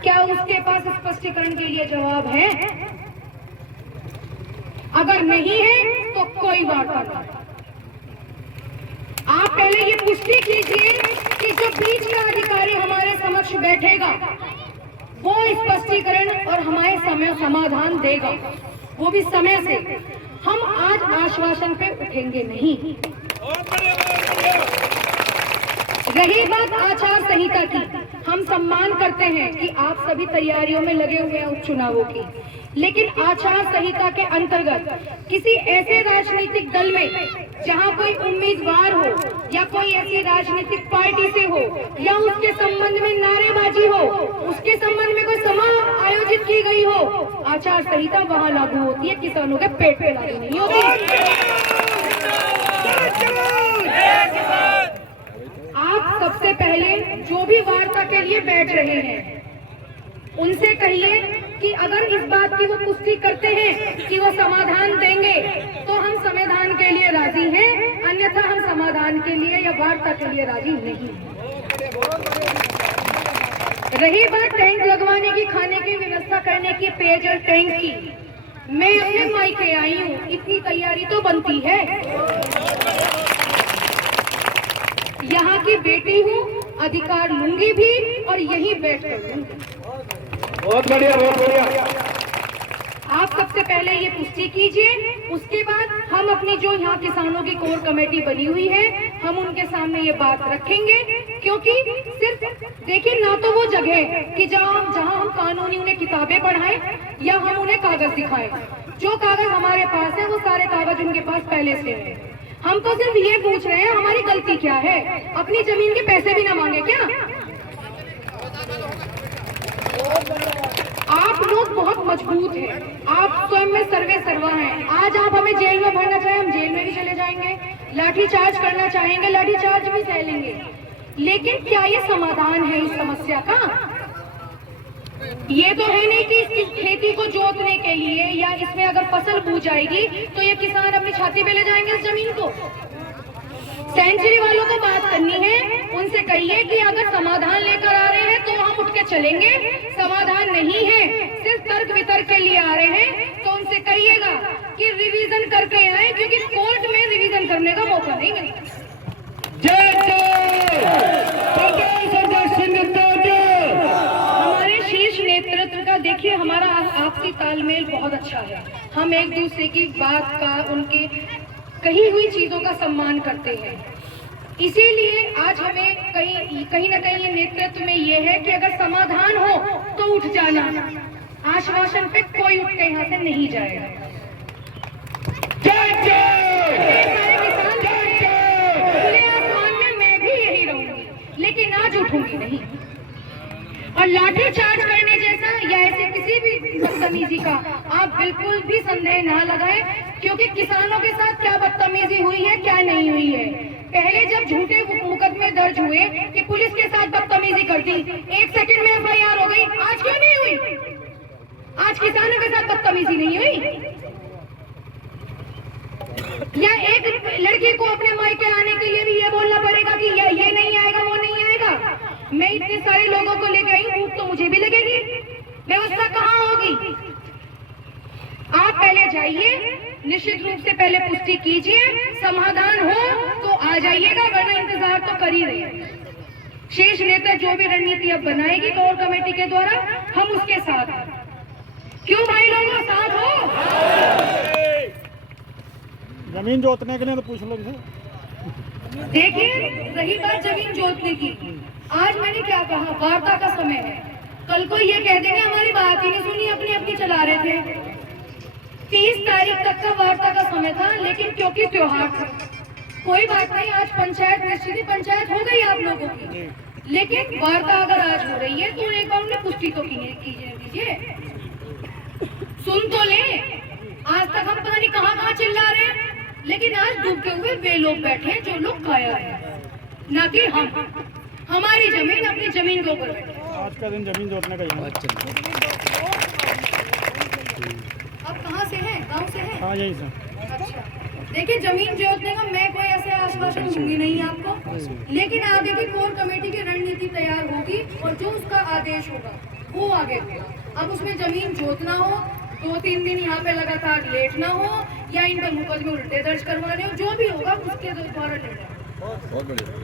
क्या उसके पास स्पष्टीकरण के लिए जवाब है? अगर नहीं है तो कोई वार्ता नहीं। आप पहले ये पुष्टि कीजिए कि जो बीच का अधिकारी हमारे समक्ष बैठेगा वो स्पष्टीकरण और हमारे समय समाधान देगा, वो भी समय से। हम आज आश्वासन पे उठेंगे नहीं। रही बात आचार संहिता की, हम सम्मान करते हैं कि आप सभी तैयारियों में लगे हुए हैं उपचुनावों की, लेकिन आचार संहिता के अंतर्गत किसी ऐसे राजनीतिक दल में जहां कोई उम्मीदवार हो या कोई ऐसी राजनीतिक पार्टी से हो या उसके संबंध में नारेबाजी हो, उसके संबंध में कोई सभा आयोजित की गई हो, आचार संहिता वहां लागू होती है, किसानों के पेट पे लागू नहीं होती। आप सबसे पहले जो भी वार्ता के लिए बैठ रहे हैं उनसे कहिए कि अगर इस बात की वो पुष्टि करते हैं कि वो समाधान देंगे तो हम समाधान के लिए राजी हैं, अन्यथा हम समाधान के लिए या वार्ता के लिए राजी नहीं। रही बात टैंक लगवाने की, खाने की व्यवस्था करने की, पेयजल टैंक की, मैं अपने मायके आई हूँ, इतनी तैयारी तो बनती है। यहाँ की बेटी हूँ, अधिकार लूंगी भी और यही बैठ कर लूंगी। बहुत बढ़िया, बहुत बढ़िया। आप सबसे पहले ये पुष्टि कीजिए, उसके बाद हम अपनी जो यहाँ किसानों की कोर कमेटी बनी हुई है हम उनके सामने ये बात रखेंगे, क्योंकि सिर्फ देखिए ना तो वो जगह कि जहाँ हम कानूनी उन्हें किताबें पढ़ाएं या हम उन्हें कागज दिखाएं। जो कागज हमारे पास है वो सारे कागज उनके पास पहले से है। हम तो सिर्फ ये पूछ रहे हैं हमारी गलती क्या है, अपनी जमीन के पैसे भी ना मांगे क्या? आप लोग बहुत मजबूत हैं, आप स्वयं में सर्वे सर्वा हैं। आज आप हमें जेल में भरना चाहें हम जेल में भी चले जाएंगे, लाठी चार्ज करना चाहेंगे लाठी चार्ज भी सह लेंगे, लेकिन क्या ये समाधान है इस समस्या का? ये तो है नहीं कि इस खेती को जोतने के लिए या इसमें अगर फसल बूझ जाएगी तो ये किसान अपनी छाती पे ले जाएंगे इस जमीन को। सेंचुरी वालों को बात करनी है, उनसे कहिए कि अगर समाधान लेकर आ रहे हैं तो हम उठ के चलेंगे, समाधान नहीं है सिर्फ तर्क वितर्क के लिए आ रहे हैं तो उनसे कहिएगा कि रिवीजन करके आए, क्योंकि कोर्ट में रिवीजन करने का मौका नहीं मिलता। हमारे शीर्ष नेतृत्व का देखिए हमारा आपसी तालमेल बहुत अच्छा है, हम एक दूसरे की बात का, उनके कही हुई चीजों का सम्मान करते हैं। इसीलिए आज हमें कहीं ना कहीं ये नेतृत्व में ये है कि अगर समाधान हो तो उठ जाना, आश्वासन पे कोई उठ के यहाँ से नहीं जाएगा। खुले आसमान में मैं भी यही रहूंगी, लेकिन आज उठूंगी नहीं। और लाठी चार्ज करने जैसा या ऐसे किसी भी बदतमीजी का आप बिल्कुल भी संदेह ना लगाएं, क्योंकि किसानों के साथ क्या बदतमीजी हुई है क्या नहीं हुई है। पहले जब झूठे मुकदमे दर्ज हुए कि पुलिस के साथ बदतमीजी कर दी, 1 सेकंड में FIR हो गई, आज क्यों नहीं हुई? आज किसानों के साथ बदतमीजी नहीं हुई? या एक लड़की को अपने मायके आने के लिए भी ये बोलना पड़ेगा कि ये नहीं आएगा वो नहीं आएगा? मैं इतने सारे लोगों को लेकर आई, भूख तो मुझे भी लगेगी, व्यवस्था कहाँ होगी? आप पहले जाइए, निश्चित रूप से पहले पुष्टि कीजिए, समाधान हो तो आ जाइएगा, वरना इंतजार तो कर ही रहे हैं। शीर्ष नेता जो भी रणनीति अब बनाएगी कोर कमेटी के द्वारा हम उसके साथ हैं। क्यों भाई लोगों, साथ हो? जमीन जोतने के लिए तो पूछ लो। देखिए रही बात जमीन जोतने की, आज मैंने क्या कहा, वार्ता का समय है, कल को ये कह देंगे हमारी बात ही नहीं सुनी, अपनी अपनी चला रहे थे। 30 तारीख तक का वार्ता का समय था, लेकिन क्योंकि त्योहार था, कोई बात नहीं, आज पंचायत निश्चित पंचायत हो गई आप लोगों की, लेकिन वार्ता अगर आज हो रही है तो एक बार उन्हें पुष्टि तो कीजिए, सुन तो ले। आज तक हम पता नहीं कहाँ चिल्ला रहे हैं, लेकिन आज डूबते हुए वे लोग बैठे हैं जो लोग कायर हैं, ना कि हम। हमारी जमीन अपनी जमीन के ऊपर बैठे। आज का दिन जमीन जोतने का ही। आप कहाँ से हैं? गांव से हैं? हाँ यही सर। अच्छा, देखिए जमीन जोतने का मैं कोई ऐसे आश्वासन दूंगी नहीं आपको, लेकिन आगे की कोर कमेटी की रणनीति तैयार होगी और जो उसका आदेश होगा वो आगे हुआ। अब उसमें जमीन जोतना हो, 2-3 दिन यहाँ पे लगातार लेटना हो, या इन पर मुकदमे उल्टे दर्ज करवाने हो, जो भी होगा उसके द्वारा निर्णय। बहुत बढ़िया।